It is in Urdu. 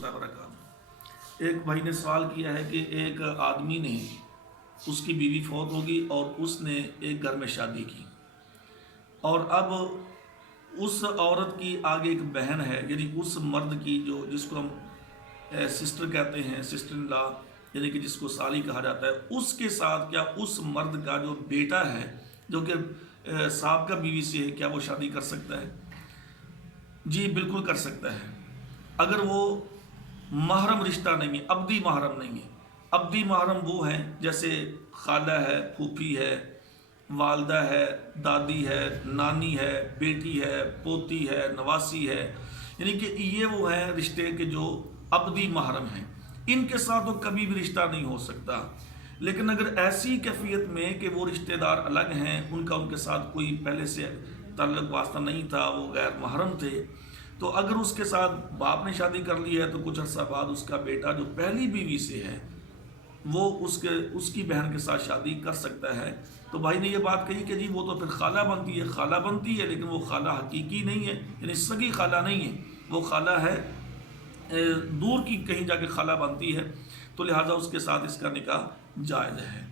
اللہ وبرکاتہ۔ ایک بھائی نے سوال کیا ہے کہ ایک آدمی نے، اس کی بیوی فوت ہوگی اور اس نے ایک گھر میں شادی کی، اور اب اس عورت کی آگے ایک بہن ہے، یعنی اس مرد کی جو جس کو ہم سسٹر کہتے ہیں، سسٹر ان لا، یعنی کہ جس کو سالی کہا جاتا ہے، اس کے ساتھ کیا اس مرد کا جو بیٹا ہے جو کہ سابقہ بیوی سے ہے، کیا وہ شادی کر سکتا ہے؟ جی بالکل کر سکتا ہے، اگر وہ محرم رشتہ نہیں ہے، ابدی محرم نہیں ہے۔ ابدی محرم وہ ہیں جیسے خالہ ہے، پھوپھی ہے، والدہ ہے، دادی ہے، نانی ہے، بیٹی ہے، پوتی ہے، نواسی ہے، یعنی کہ یہ وہ ہیں رشتے کے جو ابدی محرم ہیں، ان کے ساتھ تو کبھی بھی رشتہ نہیں ہو سکتا۔ لیکن اگر ایسی کیفیت میں کہ وہ رشتہ دار الگ ہیں، ان کا ان کے ساتھ کوئی پہلے سے تعلق واسطہ نہیں تھا، وہ غیر محرم تھے، تو اگر اس کے ساتھ باپ نے شادی کر لی ہے تو کچھ عرصہ بعد اس کا بیٹا جو پہلی بیوی سے ہے وہ اس کی بہن کے ساتھ شادی کر سکتا ہے۔ تو بھائی نے یہ بات کہی کہ جی وہ تو پھر خالہ بنتی ہے، خالہ بنتی ہے لیکن وہ خالہ حقیقی نہیں ہے، یعنی سگی خالہ نہیں ہے، وہ خالہ ہے دور کی، کہیں جا کے خالہ بنتی ہے، تو لہٰذا اس کے ساتھ اس کا نکاح جائز ہے۔